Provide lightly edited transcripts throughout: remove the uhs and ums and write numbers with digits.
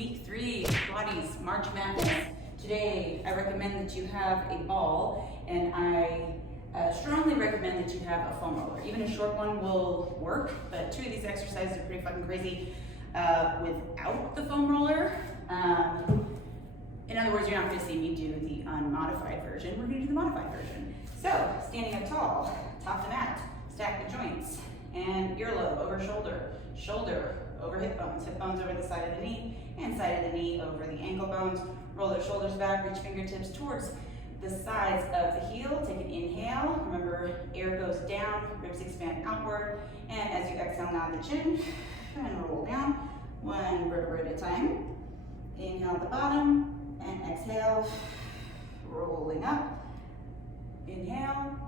week 3 Pilates March Madness. Today I recommend that you have a ball, and I strongly recommend that you have a foam roller. Even a short one will work, but 2 of these exercises are pretty fucking crazy without the foam roller. In other words, you're not going to see me do the unmodified version. We're going to do the modified version. So, standing up tall, top the mat, stack the joints, and earlobe over shoulder, shoulder over hip bones over the side of the knee, and side of the knee over the ankle bones. Roll the shoulders back, reach fingertips towards the sides of the heel. Take an inhale. Remember, air goes down, ribs expand outward, and as you exhale, nod the chin, and roll down, 1 vertebra at a time. Inhale at the bottom, and exhale, rolling up. Inhale,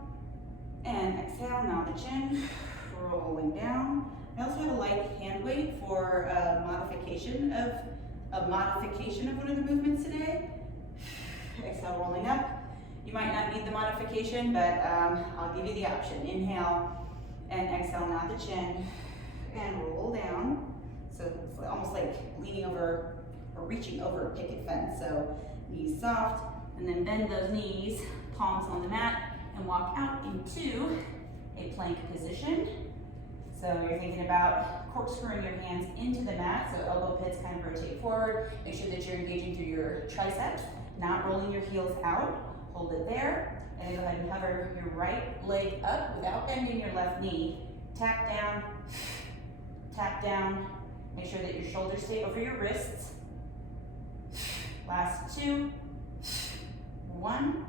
and exhale, nod the chin, rolling down. I also have a light hand weight for a modification of one of the movements today. Exhale, rolling up. You might not need the modification, but I'll give you the option. Inhale and exhale, nod the chin, and roll down. So it's almost like leaning over or reaching over a picket fence. So knees soft, and then bend those knees, palms on the mat, and walk out into a plank position. So you're thinking about corkscrewing your hands into the mat, so elbow pits kind of rotate forward. Make sure that you're engaging through your triceps, not rolling your heels out. Hold it there, and then go ahead and hover your right leg up without bending your left knee. Tap down, tap down. Make sure that your shoulders stay over your wrists. Last 2, 1.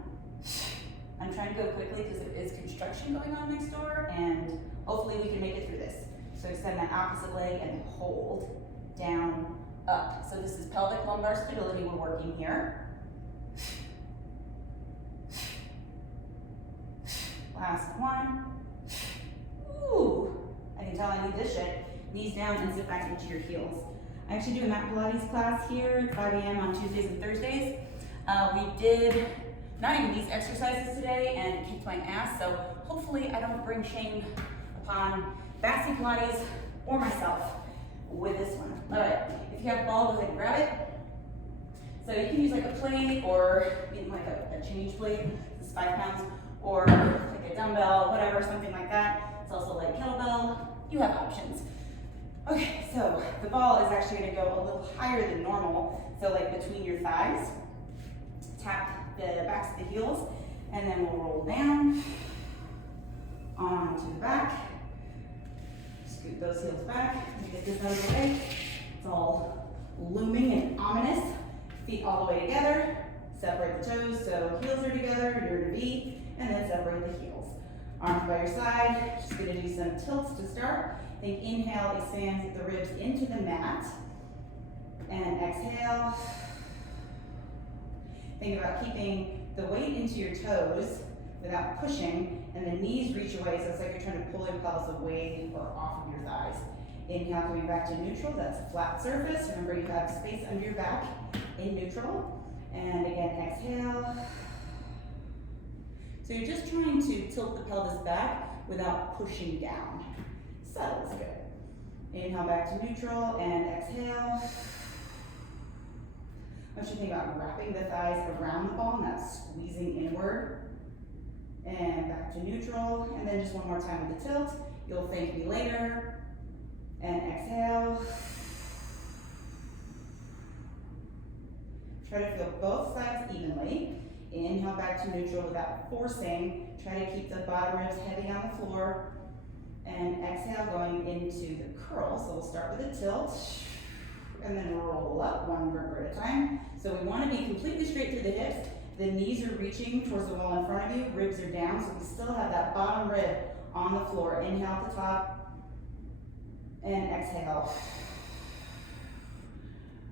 I'm trying to go quickly because there is construction going on next door, and hopefully we can make it through this. So extend that opposite leg and hold down, up. So this is pelvic lumbar stability we're working here. Last 1. Ooh, I can tell I need this shit. Knees down and sit back into your heels. I actually do a mat Pilates class here at 5 a.m. on Tuesdays and Thursdays. We did not even these exercises today, and it kicked my ass, so hopefully I don't bring shame upon Bassy Pilates or myself with this one. All right, if you have a ball, go ahead and grab it. So you can use like a plate or even like a change plate, this is 5 pounds, or like a dumbbell, whatever, something like that. It's also like kettlebell, you have options. Okay, so the ball is actually gonna go a little higher than normal, so like between your thighs. Tap the backs of the heels, and then we'll roll down onto the back. Scoot those heels back and get this out of the way. It's all looming and ominous. Feet all the way together. Separate the toes, so heels are together, you're in a V, and then separate the heels. Arms by your side. Just gonna do some tilts to start. Think inhale, expands the ribs into the mat, and exhale. Think about keeping the weight into your toes without pushing, and the knees reach away, so it's like you're trying to pull your pelvis away or off of your thighs. Inhale, coming back to neutral, that's a flat surface. Remember, you have space under your back in neutral. And again, exhale. So you're just trying to tilt the pelvis back without pushing down. Subtle is good. Inhale back to neutral, and exhale. I want you to think about wrapping the thighs around the ball, not squeezing inward. And back to neutral, and then just one more time with the tilt. You'll thank me later. And exhale. Try to feel both sides evenly. Inhale back to neutral without forcing. Try to keep the bottom ribs heavy on the floor. And exhale, going into the curl. So we'll start with a tilt, and then roll up 1 vertebra at a time. So we want to be completely straight through the hips. The knees are reaching towards the wall in front of you. Ribs are down, so we still have that bottom rib on the floor. Inhale at the top, and exhale.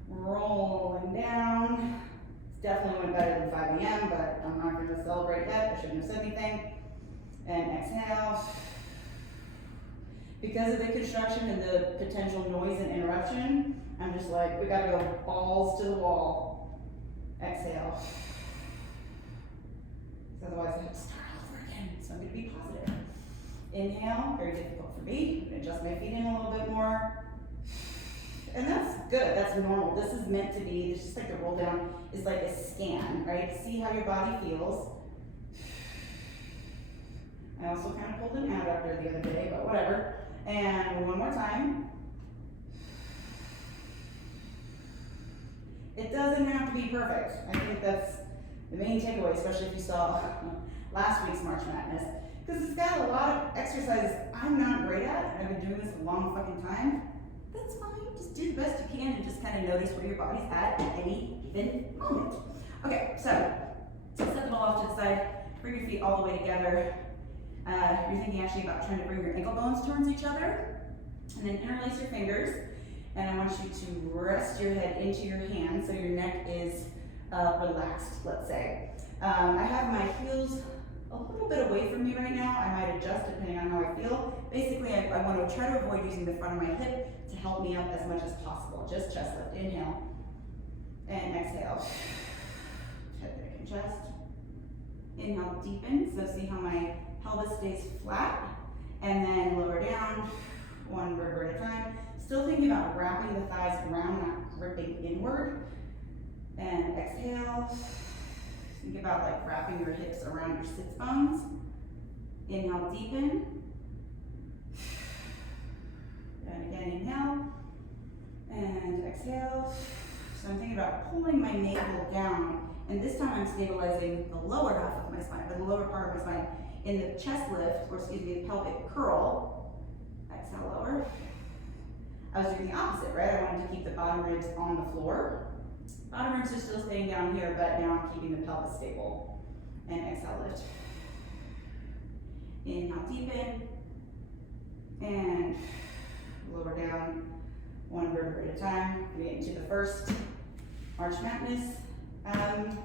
Rolling down. It's definitely went better than 5 a.m., but I'm not going to celebrate that. I shouldn't have said anything. And exhale. Because of the construction and the potential noise and interruption, I'm just like, we gotta go balls to the wall. Exhale. Otherwise I have to start all over again, so I'm gonna be positive. Inhale, very difficult for me. I'm gonna adjust my feet in a little bit more. And that's good, that's normal. This is meant to be, it's just like the roll down is like a scan, right? See how your body feels. I also kind of pulled an adductor the other day, but whatever. And one more time. It doesn't have to be perfect. I think that's the main takeaway, especially if you saw last week's March Madness. Because it's got a lot of exercises I'm not great at, and I've been doing this a long fucking time. That's fine, just do the best you can and just kind of notice where your body's at any given moment. Okay, so set the ball off to the side, bring your feet all the way together. You're thinking actually about trying to bring your ankle bones towards each other, and then interlace your fingers. And I want you to rest your head into your hands so your neck is relaxed, let's say. I have my heels a little bit away from me right now. I might adjust depending on how I feel. Basically, I want to try to avoid using the front of my hip to help me up as much as possible. Just chest lift. Inhale and exhale. Head back and chest. Inhale, deepen. So see how my pelvis stays flat. And then lower down, one vertebra at a time. Still thinking about wrapping the thighs around, not gripping inward. And exhale. Think about like wrapping your hips around your sits bones. Inhale, deepen. And again, inhale. And exhale. So I'm thinking about pulling my navel down. And this time I'm stabilizing the lower half of my spine, or the lower part of my spine. In the chest lift, or excuse me, the pelvic curl. Exhale, lower. I was doing the opposite, right? I wanted to keep the bottom ribs on the floor. Bottom ribs are still staying down here, but now I'm keeping the pelvis stable. And exhale, lift. Inhale, deepen. And lower down, one vertebra at a time. We get into the first March Madness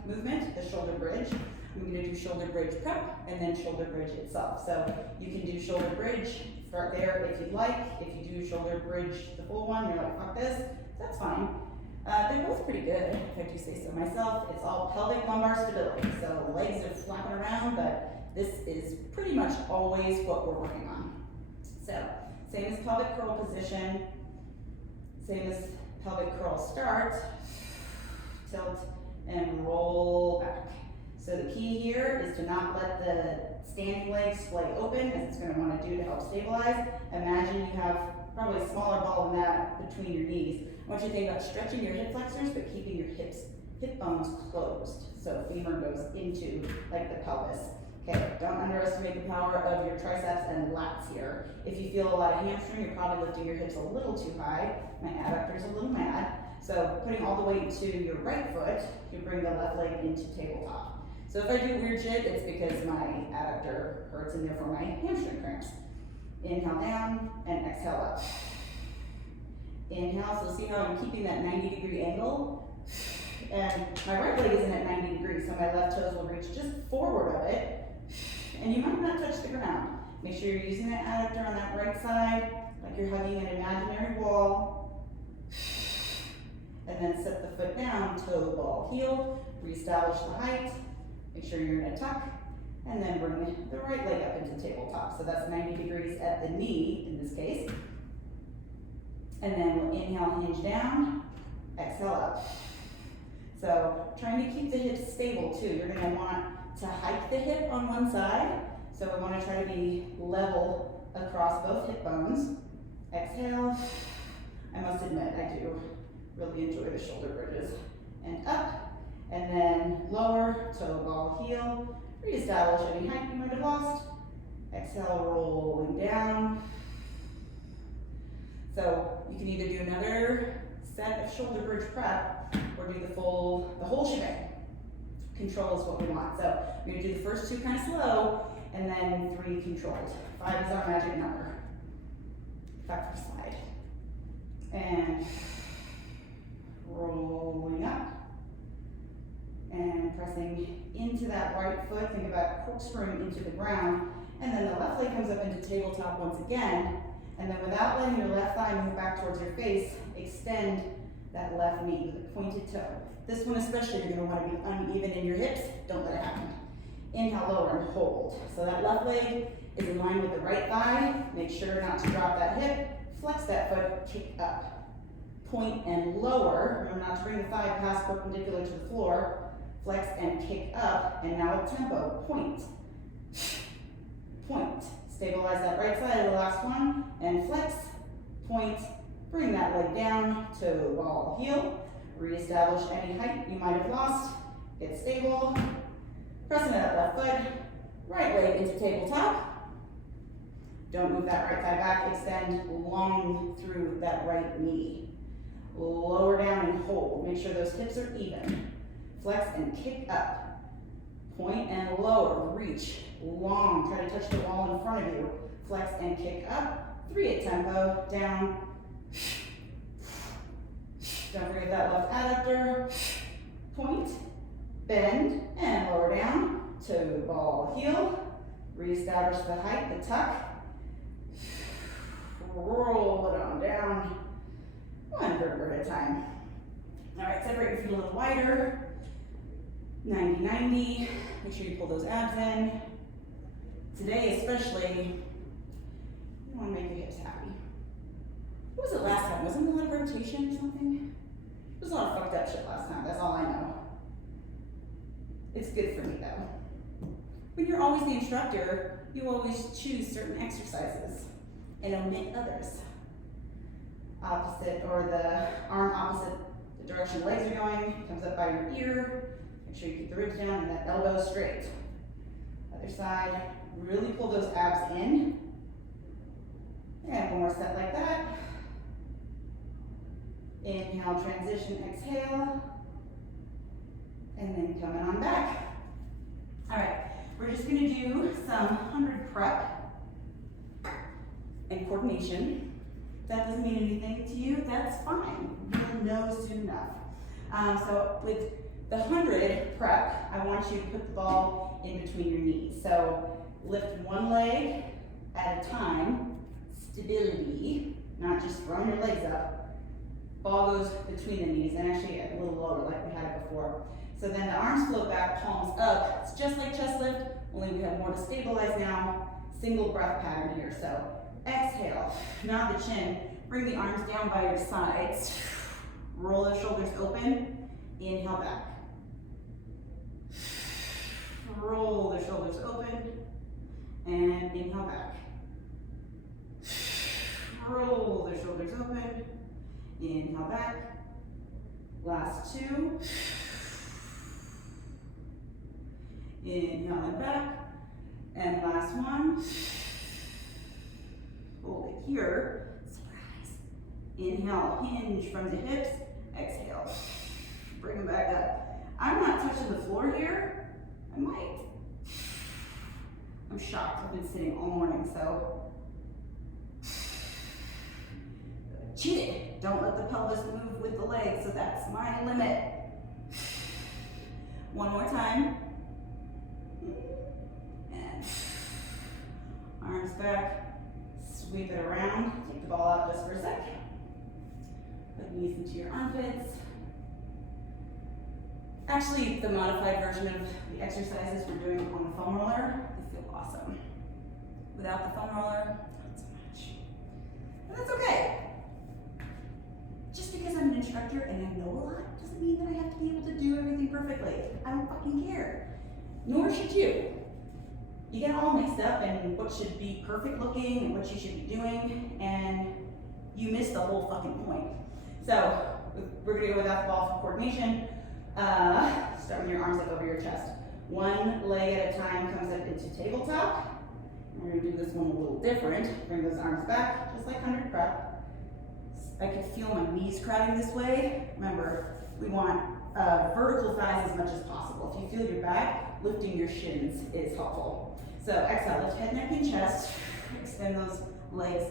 movement, the shoulder bridge. I'm going to do shoulder bridge prep and then shoulder bridge itself. So you can do shoulder bridge, start there if you'd like. If you do shoulder bridge, the full one, you're like, fuck this, that's fine. They're both pretty good, if I do say so myself. It's all pelvic lumbar stability. So legs are flapping around, but this is pretty much always what we're working on. So same as pelvic curl position, same as pelvic curl start, tilt and roll back. So the key here is to not let the standing leg splay open, as it's going to want to do to help stabilize. Imagine you have probably a smaller ball than that between your knees. I want you to think about stretching your hip flexors, but keeping your hip bones closed. So femur goes into like the pelvis. Okay, don't underestimate the power of your triceps and lats here. If you feel a lot of hamstring, you're probably lifting your hips a little too high. My adductor's a little mad. So putting all the weight to your right foot, you bring the left leg into tabletop. So if I do weird shit, it's because my adductor hurts and therefore my hamstring cramps. Inhale down and exhale up. Inhale, so see how I'm keeping that 90-degree angle? And my right leg isn't at 90 degrees, so my left toes will reach just forward of it. And you might not touch the ground. Make sure you're using that adductor on that right side, like you're hugging an imaginary wall. And then set the foot down, toe, ball, heel. Reestablish the height. Make sure you're in a tuck. And then bring the right leg up into tabletop. So that's 90 degrees at the knee, in this case. And then we'll inhale, hinge down, exhale up. So trying to keep the hips stable too. You're gonna want to hike the hip on one side. So we wanna try to be level across both hip bones. Exhale. I must admit, I do really enjoy the shoulder bridges. And up, and then lower, toe, ball, heel. Reestablish any height you might have lost. Exhale, rolling down. So you can either do another set of shoulder bridge prep or do the whole shebang. Control is what we want. So we're gonna do the first two kind of slow and then 3 controlled. 5 is our magic number. Back to the slide. And rolling up. And pressing into that right foot, think about corkscrewing into the ground, and then the left leg comes up into tabletop once again, and then without letting your left thigh move back towards your face, extend that left knee with a pointed toe. This one especially, you're going to want to be uneven in your hips, don't let it happen. Inhale, lower, and hold. So that left leg is in line with the right thigh, make sure not to drop that hip, flex that foot, kick up. point and lower. Remember not to bring the thigh past perpendicular to the floor. Flex and kick up, and now a tempo. Point, point. Stabilize that right side of the last one, and flex, point. Bring that leg down, toe, ball, heel. Reestablish any height you might have lost. Get stable. Pressing that left foot, right leg into tabletop. Don't move that right thigh back. Extend long through that right knee. Lower down and hold. Make sure those hips are even. Flex and kick up. Point and lower. Reach. Long. Try to touch the wall in front of you. Flex and kick up. 3 at tempo. Down. Don't forget that left adductor. Point. Bend and lower down. Toe, ball, heel. Reestablish the height, the tuck. Roll it on down. 1 vertebra at a time. All right, separate your feet a little wider. 90-90. Make sure you pull those abs in. Today especially, you want to make your hips happy. What was it last time? Wasn't it a lot of rotation or something? It was a lot of fucked up shit last time, that's all I know. It's good for me though. When you're always the instructor, you always choose certain exercises and omit others. Opposite, or the arm opposite the direction the legs are going, comes up by your ear. Make sure you keep the ribs down and that elbow straight. Other side, really pull those abs in. And one more set like that. Inhale, transition, exhale. And then coming on back. All right, we're just gonna do some 100 prep and coordination. If that doesn't mean anything to you, that's fine. You'll know soon enough. So with the 100 prep, I want you to put the ball in between your knees. So lift one leg at a time, stability, not just throwing your legs up. Ball goes between the knees and actually a little lower like we had it before. So then the arms float back, palms up. It's just like chest lift, only we have more to stabilize now. Single breath pattern here. So exhale, nod the chin, bring the arms down by your sides. Roll the shoulders open, inhale back. Roll the shoulders open, and inhale back. Roll the shoulders open, inhale back. Last 2. Inhale and back. And last one. Hold it here. Surprise. Inhale, hinge from the hips. Exhale. Bring them back up. I'm not touching the floor here. I might. I'm shocked. I've been sitting all morning, so. Cheated. Don't let the pelvis move with the legs, so that's my limit. One more time. And arms back, sweep it around, take the ball out just for a sec. Put knees into your armpits. Actually, the modified version of the exercises we're doing on the foam roller, they feel awesome. Without the foam roller, not so much. But that's okay. Just because I'm an instructor and I know a lot doesn't mean that I have to be able to do everything perfectly. I don't fucking care. Nor should you. You get all mixed up in what should be perfect looking and what you should be doing, and you miss the whole fucking point. So we're gonna go without the ball for coordination. Start with your arms up over your chest. One leg at a time comes up into tabletop. We're gonna do this one a little different. Bring those arms back, just like 100 prep. I can feel my knees crowding this way. Remember, we want vertical thighs as much as possible. If you feel your back, lifting your shins is helpful. So exhale, lift head, neck, and chest. Extend those legs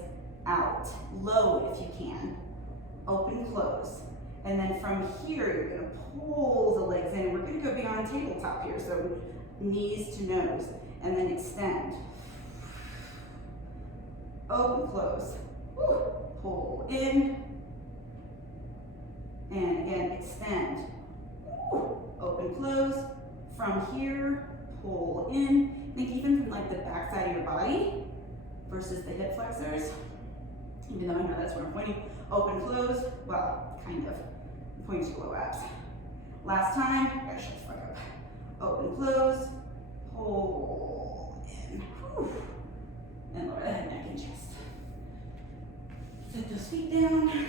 out. Low if you can. Open, close. And then from here, you're gonna pull the legs in. We're gonna go beyond tabletop here. So knees to nose. And then extend. Open, close. Woo. Pull in. And again, extend. Woo. Open, close. From here, pull in. Think even from like the back side of your body versus the hip flexors. Even though I know that's where I'm pointing. Open, close, well, kind of. Point to low abs. Last time, gotta shut the fuck up. Open, close, pull in, whew. And lower the head, neck, and chest. Set those feet down.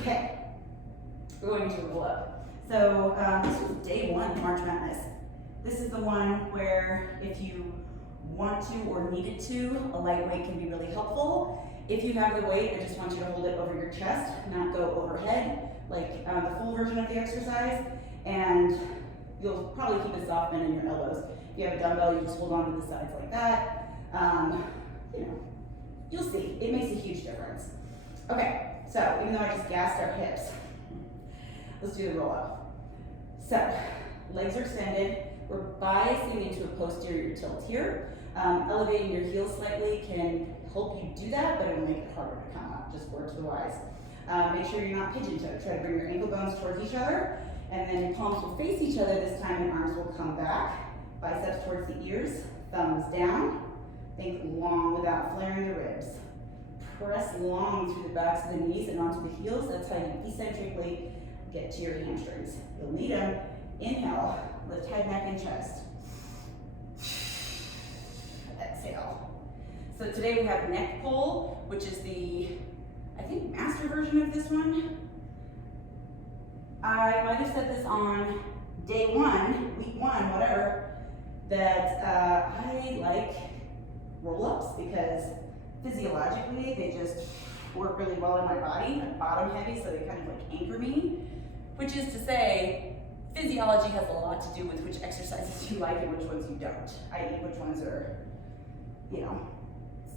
Okay, we're going to roll up. So this was day one of March Madness. This is the one where if you want to or needed to, a lightweight can be really helpful. If you have the weight, I just want you to hold it over your chest, not go overhead, like the full version of the exercise. And you'll probably keep a soft bend in your elbows. If you have a dumbbell, you just hold on to the sides like that. You know, you'll see, it makes a huge difference. Okay, so even though I just gassed our hips, let's do the roll up. So, legs are extended. We're biasing into a posterior tilt here. Elevating your heels slightly can help you do that, but it'll make it harder to come up, just word to the wise. Make sure you're not pigeon-toed. Try to bring your ankle bones towards each other, and then your palms will face each other this time, and arms will come back. Biceps towards the ears, thumbs down. Think long without flaring the ribs. Press long through the backs of the knees and onto the heels. That's how you eccentrically get to your hamstrings. You'll need them. Inhale, lift head, neck, and chest. Exhale. So today we have neck pull, which is the, I think, master version of this one. I might have said this on day one, week one, whatever, that I like roll-ups because physiologically they just work really well in my body. I'm bottom heavy, so they kind of like anchor me, which is to say, physiology has a lot to do with which exercises you like and which ones you don't, i.e. which ones are, you know,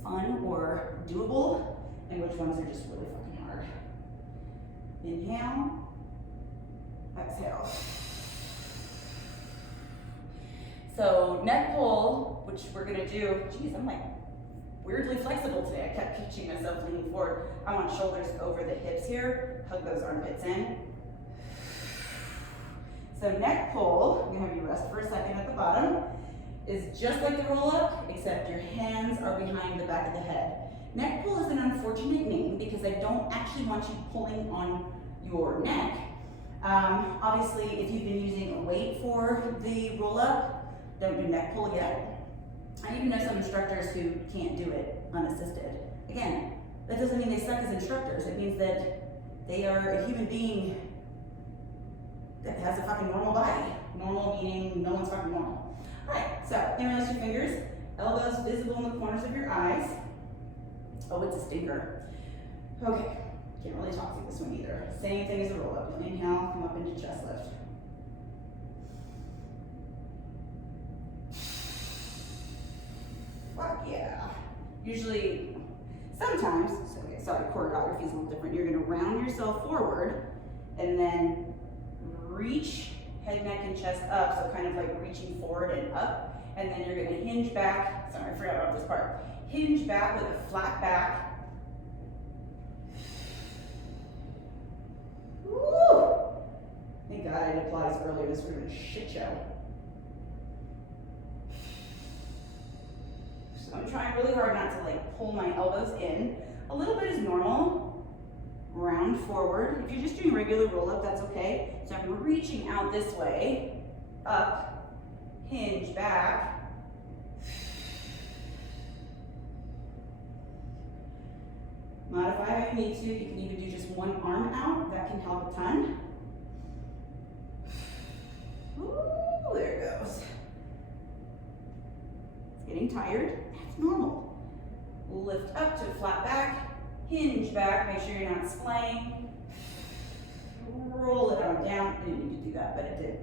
fun or doable, and which ones are just really fucking hard. Inhale, exhale. So neck pull, which we're gonna do, geez, I'm like weirdly flexible today. I kept catching myself leaning forward. I want shoulders over the hips here, hug those armpits in. So neck pull, I'm gonna have you rest for a second at the bottom, is just like the roll up, except your hands are behind the back of the head. Neck pull is an unfortunate name because I don't actually want you pulling on your neck. Obviously, if you've been using a weight for the roll up, don't do neck pull yet. I even know some instructors who can't do it unassisted. Again, that doesn't mean they suck as instructors. It means that they are a human being that has a fucking normal body. Normal meaning no one's fucking normal. All right, so interlace your fingers, elbows visible in the corners of your eyes. Oh, it's a stinker. Okay, can't really talk through this one either. Same thing as the roll up. You'll inhale, come up into chest lift. Fuck yeah. Usually, sometimes, choreography is a little different. You're gonna round yourself forward and then reach head, neck, and chest up, so kind of like reaching forward and up, and then you're gonna hinge back. Sorry, I forgot about this part. Hinge back with a flat back. Woo! Thank God I did Pilates earlier. This would have been a shit show. So I'm trying really hard not to like pull my elbows in. A little bit is normal. Round forward. If you're just doing regular roll up, that's okay. So I'm reaching out this way, up, hinge back. Modify how you need to. You can even do just one arm out. That can help a ton. Ooh, there it goes. It's getting tired. That's normal. Lift up to flat back. Hinge back, make sure you're not splaying. Roll it on down. I didn't need to do that, but it did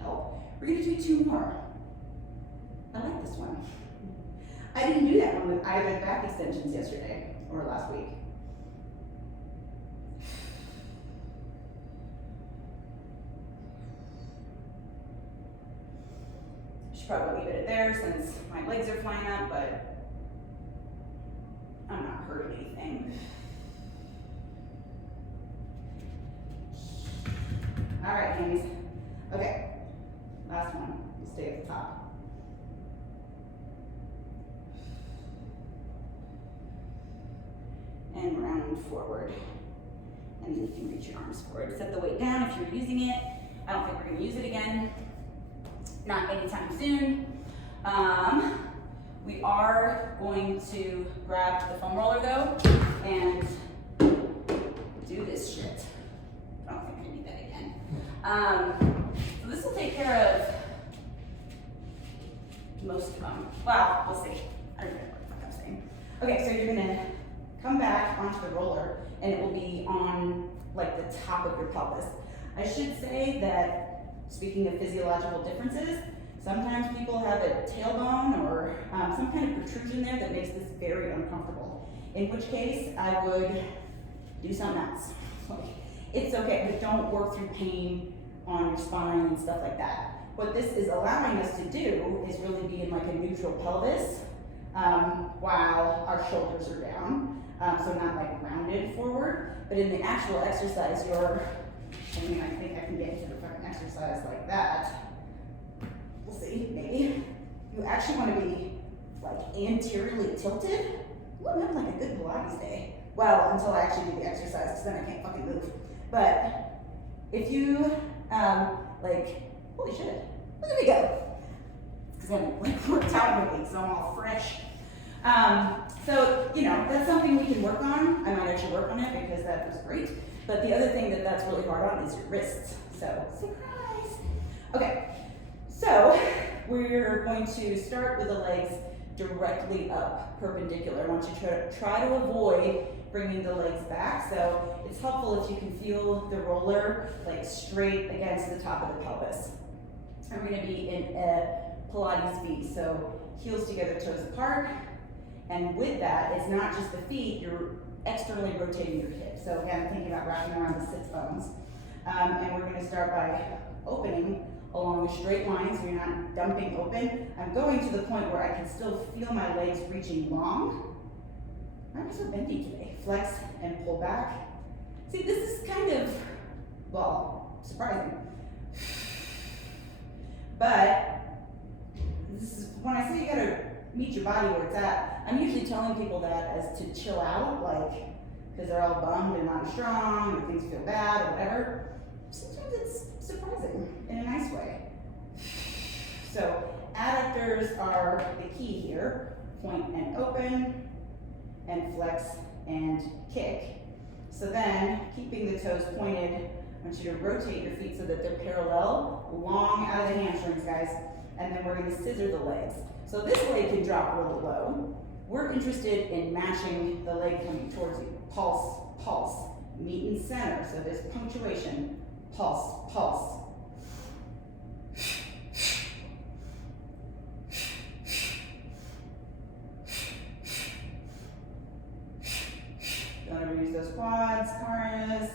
help. We're gonna do two more. I like this one. I didn't do that one with either back extensions yesterday or last week. Should probably leave it there since my legs are flying up, but I'm not hurting anything. All right, Amy's. Okay, last one. We'll stay at the top. And round round forward. And then you can reach your arms forward. Set the weight down if you're using it. I don't think we're gonna use it again. Not anytime soon. We are going to grab the foam roller though and do this shit. I don't think I need that again. So this will take care of most of them. Well, we'll see. I don't know what the fuck I'm saying. Okay, so you're gonna come back onto the roller and it will be on like the top of your pelvis. I should say that, speaking of physiological differences, sometimes people have a tailbone or some kind of protrusion there that makes this very uncomfortable. In which case, I would do something else. It's okay, but don't work through pain on your spine and stuff like that. What this is allowing us to do is really be in like a neutral pelvis while our shoulders are down. So not like rounded forward, but in the actual exercise, I mean, I think I can get into the fucking exercise like that. We'll see, maybe. You actually want to be like anteriorly tilted. Ooh, I'm having like a good Pilates day. Well, until I actually do the exercise, because then I can't fucking move. But if you, like, holy shit, look at me go. Because I'm like worked out lately, so I'm all fresh. So, you know, that's something we can work on. I might actually work on it because that was great. But the other thing that's really hard on is your wrists. So, surprise! Okay, so we're going to start with the legs directly up, perpendicular. I want you to try to avoid bringing the legs back. So it's helpful if you can feel the roller like straight against the top of the pelvis. And we're gonna be in a Pilates V. So heels together, toes apart. And with that, it's not just the feet, you're externally rotating your hips. So again, thinking about wrapping around the sits bones. And we're gonna start by opening along a straight line, so you're not dumping open. I'm going to the point where I can still feel my legs reaching long. Why am I so bendy today? Flex and pull back. See, this is kind of, well, surprising. But this is, when I say you gotta meet your body where it's at, I'm usually telling people that as to chill out, like, because they're all bummed and not strong, or things feel bad, or whatever. Sometimes it's surprising in a nice way. So adductors are the key here. Point and open, and flex and kick. So then, keeping the toes pointed, I want you to rotate your feet so that they're parallel, long out of the hamstrings, guys. And then we're gonna scissor the legs. So this leg can drop really low. We're interested in matching the leg coming towards you. Pulse, pulse, meet in center. So there's punctuation. Pulse, pulse. Don't ever use those quads, caras,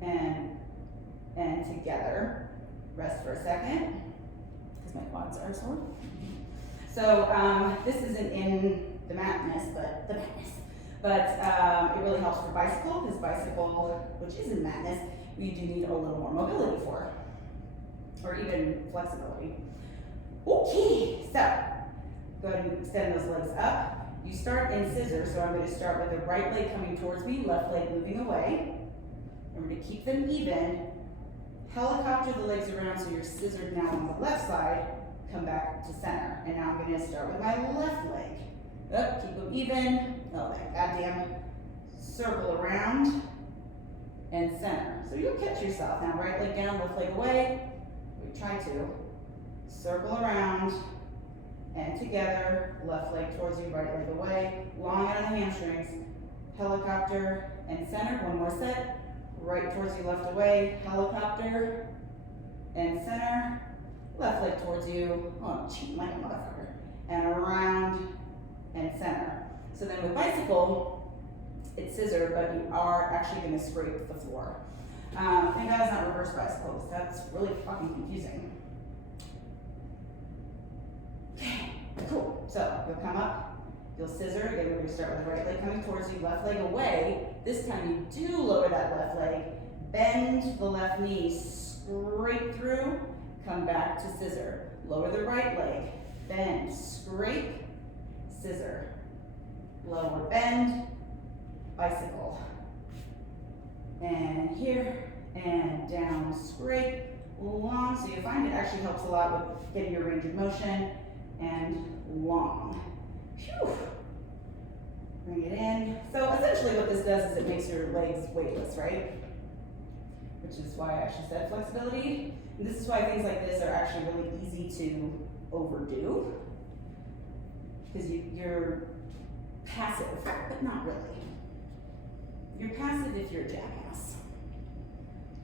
and together. Rest for a second, because my quads are sore. So this isn't in the madness, but it really helps for bicycle, because bicycle, which isn't madness, you do need a little more mobility for, or even flexibility. Okay, so go ahead and extend those legs up. You start in scissors, so I'm going to start with the right leg coming towards me, left leg moving away. I'm going to keep them even. Helicopter the legs around so you're scissored now on the left side. Come back to center. And now I'm going to start with my left leg. Up, keep them even. Oh, that goddamn circle around and center. So you'll catch yourself. Now right leg down, left leg away. We try to. Circle around and together. Left leg towards you, right leg away. Long out of the hamstrings. Helicopter and center. One more set. Right towards you, left away. Helicopter and center. Left leg towards you. Oh, I'm cheating like a motherfucker. And around and center. So then with bicycle, it's scissor, but you are actually going to scrape the floor. Thank God it's not reverse bicycle, because that's really fucking confusing. Okay, cool. So you'll come up, you'll scissor. Again, we're going to start with the right leg coming towards you, left leg away. This time you do lower that left leg, bend the left knee straight through, come back to scissor. Lower the right leg, bend, scrape, scissor. Lower, bend, bicycle. And here, and down, straight, long. So you find it actually helps a lot with getting your range of motion, and long. Phew. Bring it in. So essentially what this does is it makes your legs weightless, right? Which is why I actually said flexibility. And this is why things like this are actually really easy to overdo. Because you're passive, but not really. You're passive if you're a jackass.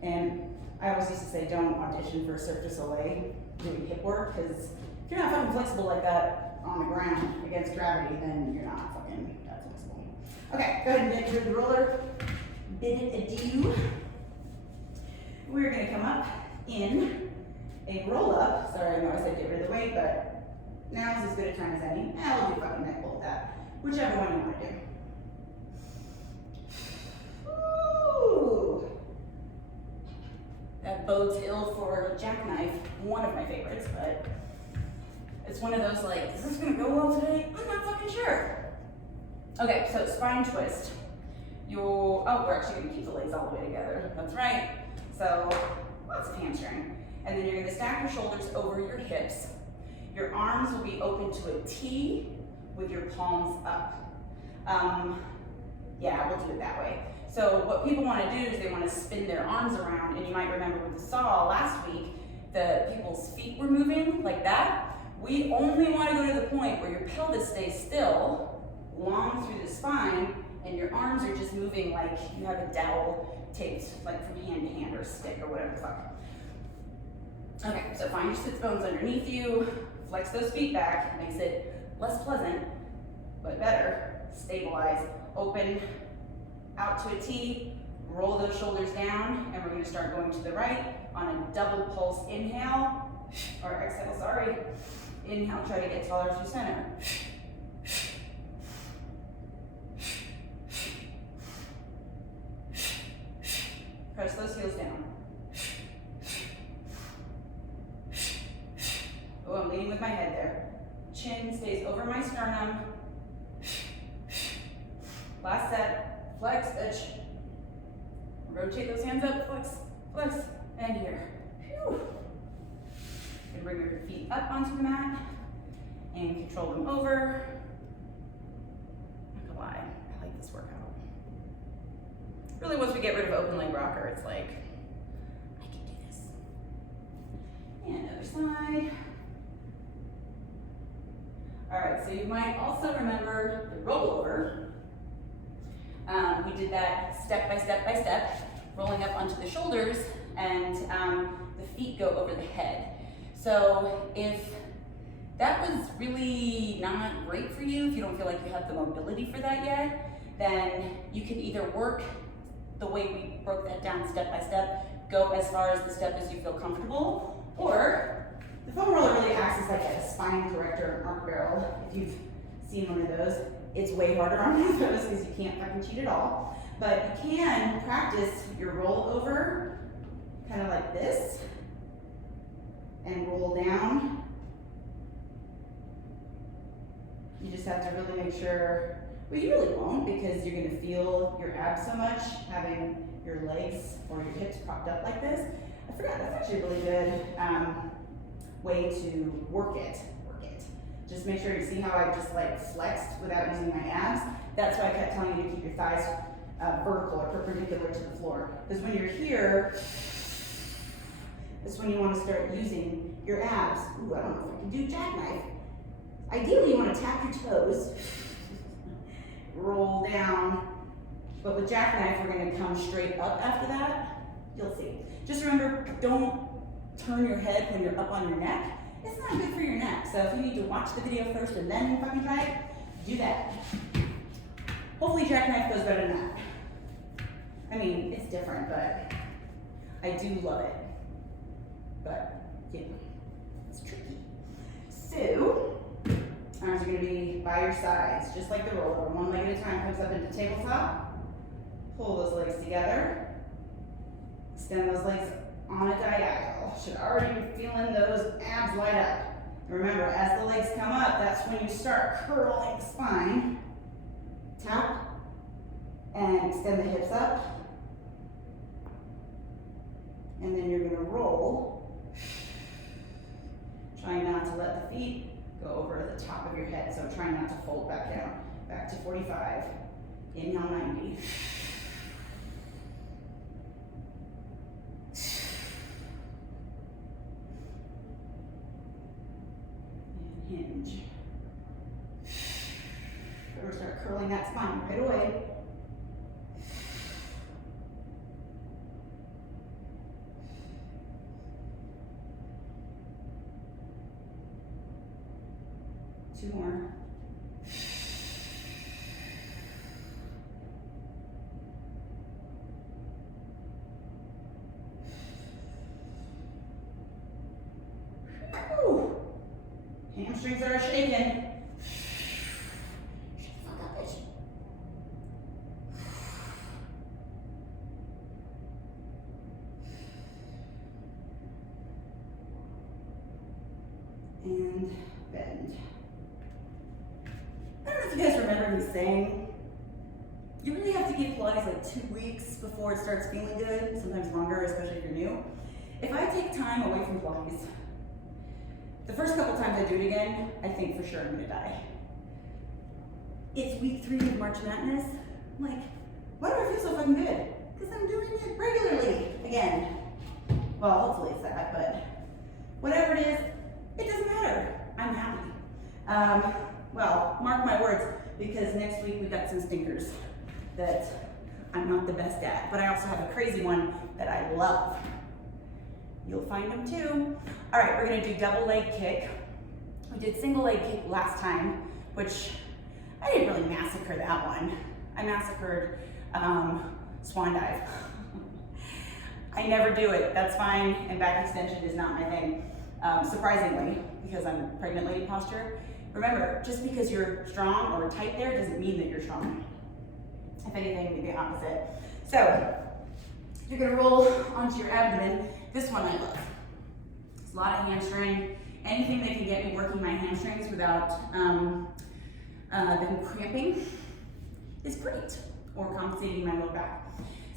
And I always used to say, don't audition for Cirque du Soleil doing hip work, because if you're not fucking flexible like that on the ground against gravity, then you're not fucking that flexible. Okay, go ahead and get through the roller. Bid it adieu. We're gonna come up in a roll up. Sorry, I know I said get rid of the weight, but now is as good a time as any. I'll do fucking neck pull with that. Whichever one you wanna do. Ooh. That bodes ill for Jackknife, one of my favorites, but it's one of those like, is this gonna go well today? I'm not fucking sure. Okay, so spine twist. We're actually gonna keep the legs all the way together. That's right. So lots of hamstring. And then you're gonna stack your shoulders over your hips. Your arms will be open to a T with your palms up. Yeah, we'll do it that way. So what people want to do is they want to spin their arms around, and you might remember with the saw last week, the people's feet were moving like that. We only want to go to the point where your pelvis stays still, long through the spine, and your arms are just moving like you have a dowel taped like from hand to hand or a stick or whatever the fuck. Okay, so find your sit bones underneath you, flex those feet back, makes it less pleasant, but better. Stabilize, open, out to a T, roll those shoulders down, and we're gonna start going to the right on a double pulse inhale, or exhale, sorry. Inhale, try to get taller through center. Press those heels down. Oh, I'm leaning with my head there. Chin stays over my sternum. Last set, flex, itch. Rotate those hands up, flex, flex, and here. Whew. And bring your feet up onto the mat and control them over. Not gonna lie, I like this workout. Really, once we get rid of open leg rocker, it's like, I can do this. And other side. All right, so you might also remember the rollover. We did that step by step by step, rolling up onto the shoulders, and the feet go over the head. So if that was really not great for you, if you don't feel like you have the mobility for that yet, then you can either work the way we broke that down step by step, go as far as the step as you feel comfortable, or the foam roller really acts as like a spine corrector, an arc barrel. If you've seen one of those, it's way harder on one of those because you can't fucking cheat at all. But you can practice your rollover kind of like this and roll down. You just have to really make sure, well, you really won't, because you're going to feel your abs so much having your legs or your hips propped up like this. I forgot, that's actually a really good way to work it. Just make sure you see how I just like flexed without using my abs. That's why I kept telling you to keep your thighs vertical or perpendicular to the floor. Because when you're here, that's when you want to start using your abs. Ooh, I don't know if I can do jackknife. Ideally, you want to tap your toes, roll down, but with jackknife, we're going to come straight up after that. You'll see. Just remember, don't turn your head when you're up on your neck. It's not good for your neck. So if you need to watch the video first and then fucking try it, do that. Hopefully jackknife goes better than that. I mean, it's different, but I do love it. But, you know, it's tricky. So, arms are going to be by your sides, just like the rollover. One leg at a time comes up into tabletop. Pull those legs together. Extend those legs on a diagonal. Should already be feeling those abs light up. And remember, as the legs come up, that's when you start curling the spine. Tap And extend the hips up. And then you're gonna roll. Try not to let the feet go over the top of your head. So try not to fold back down. Back to 45. Inhale, 90. And hinge. Or start curling that spine right away. Two more. Whew. Hamstrings are shaking. And bend. I don't know if you guys remember me saying, you really have to give Pilates like 2 weeks before it starts feeling good, sometimes longer, especially if you're new. If I take time away from Pilates, the first couple times I do it again, I think for sure I'm gonna die. It's week 3 of March Madness. I'm like, why do I feel so fucking good? Because I'm doing it regularly again. Well, hopefully it's that, but whatever it is, it doesn't matter. I'm happy. Well, mark my words, because next week we got some stinkers that I'm not the best at, but I also have a crazy one that I love. You'll find them too. All right, we're gonna do double leg kick. We did single leg kick last time, which I didn't really massacre that one. I massacred swan dive. I never do it, that's fine, and back extension is not my thing. Surprisingly, because I'm pregnant lady posture. Remember, just because you're strong or tight there doesn't mean that you're strong. If anything, maybe the opposite. So, you're gonna roll onto your abdomen. This one I love. It's a lot of hamstring. Anything that can get me working my hamstrings without them cramping is great, or compensating my low back.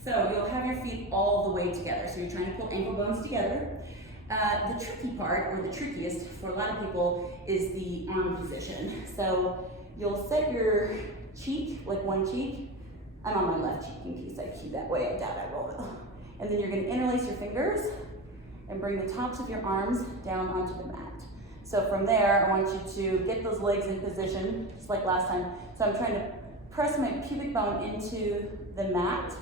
So you'll have your feet all the way together. So you're trying to pull ankle bones together. The tricky part, or the trickiest for a lot of people, is the arm position. So you'll set your cheek, like one cheek. I'm on my left cheek in case I keep that way, I doubt I roll it. And then you're gonna interlace your fingers and bring the tops of your arms down onto the mat. So from there, I want you to get those legs in position, just like last time. So I'm trying to press my pubic bone into the mat.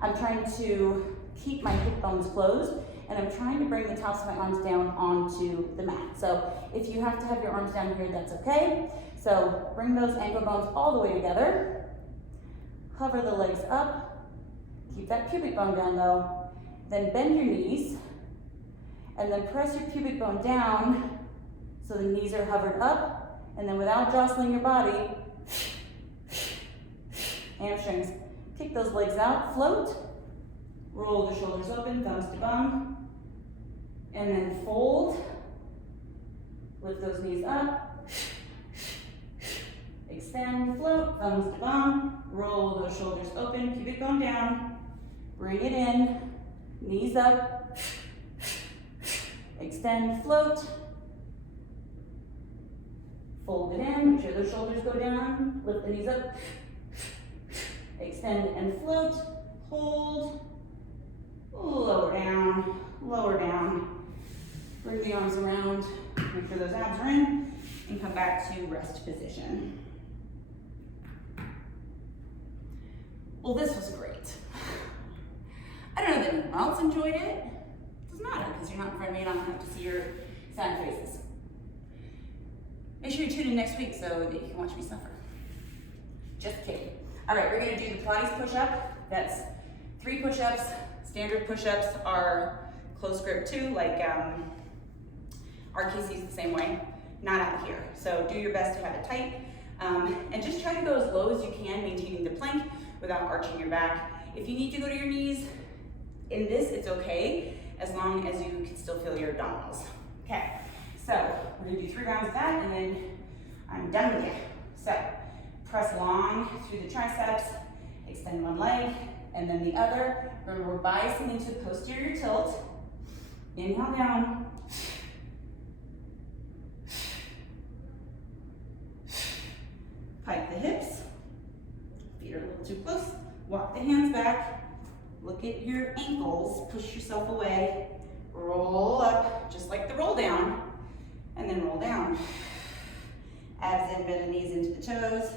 I'm trying to keep my hip bones closed, and I'm trying to bring the tops of my arms down onto the mat. So if you have to have your arms down here, that's okay. So bring those ankle bones all the way together. Hover the legs up. Keep that pubic bone down though. Then bend your knees, and then press your pubic bone down so the knees are hovered up, and then without jostling your body, hamstrings, kick those legs out, float, roll the shoulders open, thumbs to bum, and then fold, lift those knees up, extend, float, thumbs to bum, roll those shoulders open, pubic bone down, bring it in, knees up, extend, float, fold it in, make sure those shoulders go down, lift the knees up, extend and float, hold, lower down, bring the arms around, make sure those abs are in, and come back to rest position. Well, this was great. I don't know that anyone else enjoyed it. It doesn't matter, because you're not in front of me and I don't have to see your sad faces. Make sure you tune in next week so that you can watch me suffer. Just kidding. All right, we're gonna do the Pilates push-up. That's 3 push-ups. Standard push-ups are close grip too, like RKC's the same way, not out here. So do your best to have it tight. And just try to go as low as you can, maintaining the plank without arching your back. If you need to go to your knees, in this, it's okay, as long as you can still feel your abdominals. Okay, so we're gonna do 3 rounds of that, and then I'm done with you. So press long through the triceps, Extend one leg, and then the other. Remember, we're biasing into posterior tilt. Inhale down. Pike the hips. Feet are a little too close. Walk the hands back. Look at your ankles. Push yourself away. Roll up, just like the roll down. And then roll down. Abs in, bend the knees into the toes.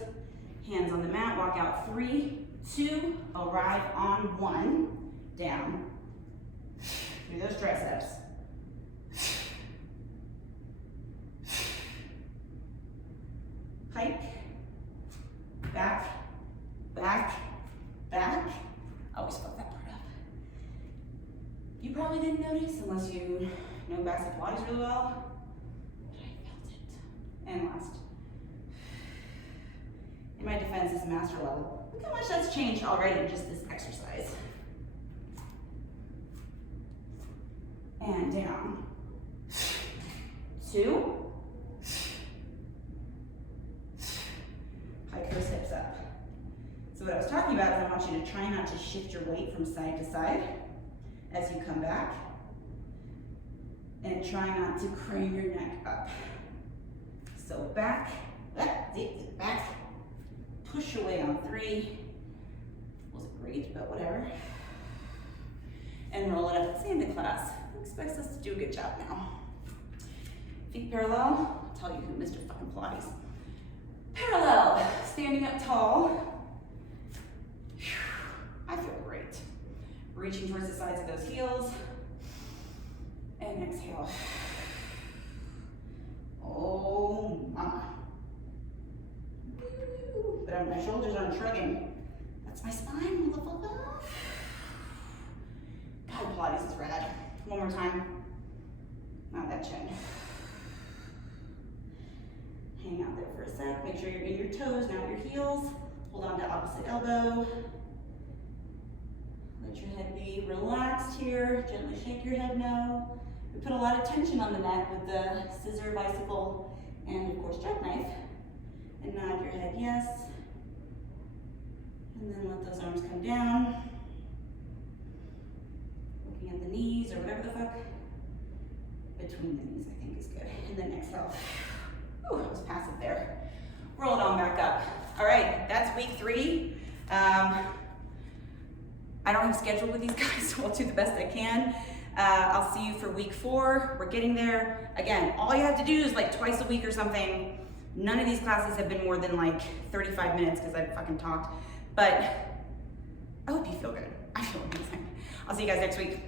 Hands on the mat. Walk out 3, 2, arrive on 1. Down. Do those triceps. Pike. Back, back, back. Always fuck that part up. You probably didn't notice unless you know basic Pilates really well, but I felt it. And last. In my defense, it's master level. Look how much that's changed already in just this exercise. And down. 2. Hike those hips up. So what I was talking about is I want you to try not to shift your weight from side to side as you come back. And try not to crane your neck up. So back, back, push away on 3. Wasn't great, but whatever. And roll it up at Santa class. Who expects us to do a good job now? Feet parallel. I'll tell you who Mr. fucking Pilates. Parallel, standing up tall. I feel great. Reaching towards the sides of those heels. And exhale. Oh my. But my shoulders aren't shrugging. That's my spine, motherfucker. God, Pilates is rad. One more time. Not that chin. Hang out there for a sec. Make sure you're in your toes, not your heels. Hold on to opposite elbow. Let your head be relaxed here. Gently shake your head no. We put a lot of tension on the neck with the scissor, bicycle, and of course jackknife. And nod your head yes. And then let those arms come down. Looking at the knees or whatever the fuck. Between the knees I think is good. And then exhale. Ooh, I was passive there. Roll it on back up. All right, that's week 3. I don't have a schedule with these guys, so I'll do the best I can. I'll see you for week 4. We're getting there. Again, all you have to do is like twice a week or something. None of these classes have been more than like 35 minutes because I've fucking talked. But I hope you feel good. I feel amazing. I'll see you guys next week.